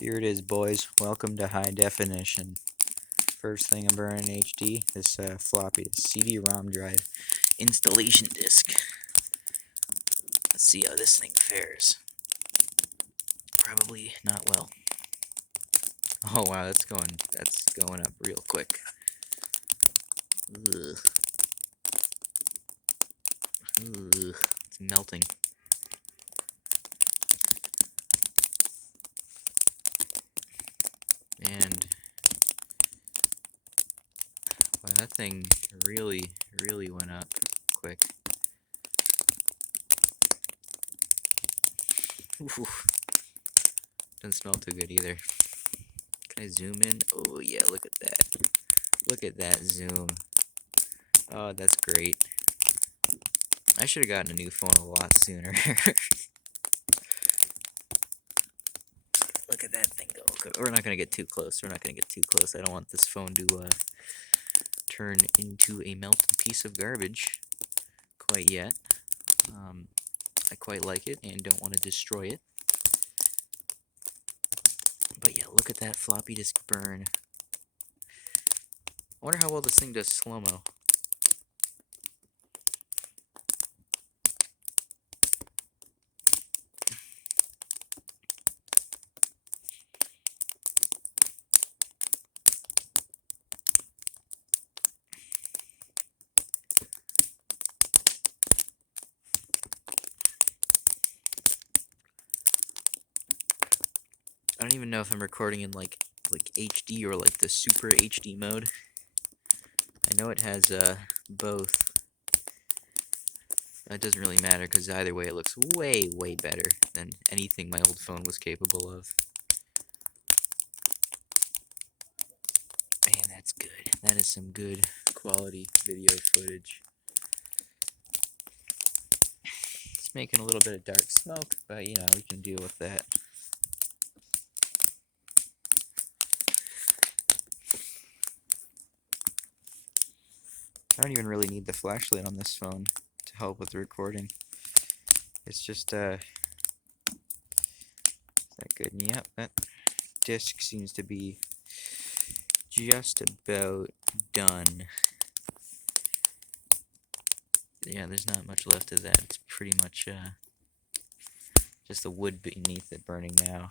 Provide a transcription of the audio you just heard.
Here it is, boys. Welcome to high definition. First thing I'm burning in HD, this floppy, this CD-ROM drive installation disk. Let's see how this thing fares. Probably not well. Oh wow, that's going up real quick. Ugh. Ugh. It's melting. And wow, that thing really went up quick. Ooh. Doesn't smell too good either. Can I zoom in? Oh yeah, look at that. Look at that zoom. Oh, that's great. I should have gotten a new phone a lot sooner. Look at that thing go. We're not going to get too close. I don't want this phone to turn into a melted piece of garbage quite yet. I quite like it and don't want to destroy it. But yeah, look at that floppy disk burn. I wonder how well this thing does slow-mo. I don't even know if I'm recording in like HD or like the super HD mode. I know it has both. It doesn't really matter because either way it looks way better than anything my old phone was capable of. Man, that's good. That is some good quality video footage. It's making a little bit of dark smoke, but you know, we can deal with that. I don't even really need the flashlight on this phone to help with the recording. It's just, is that good? Yep, that disc seems to be just about done. Yeah, there's not much left of that. It's pretty much, just the wood beneath it burning now.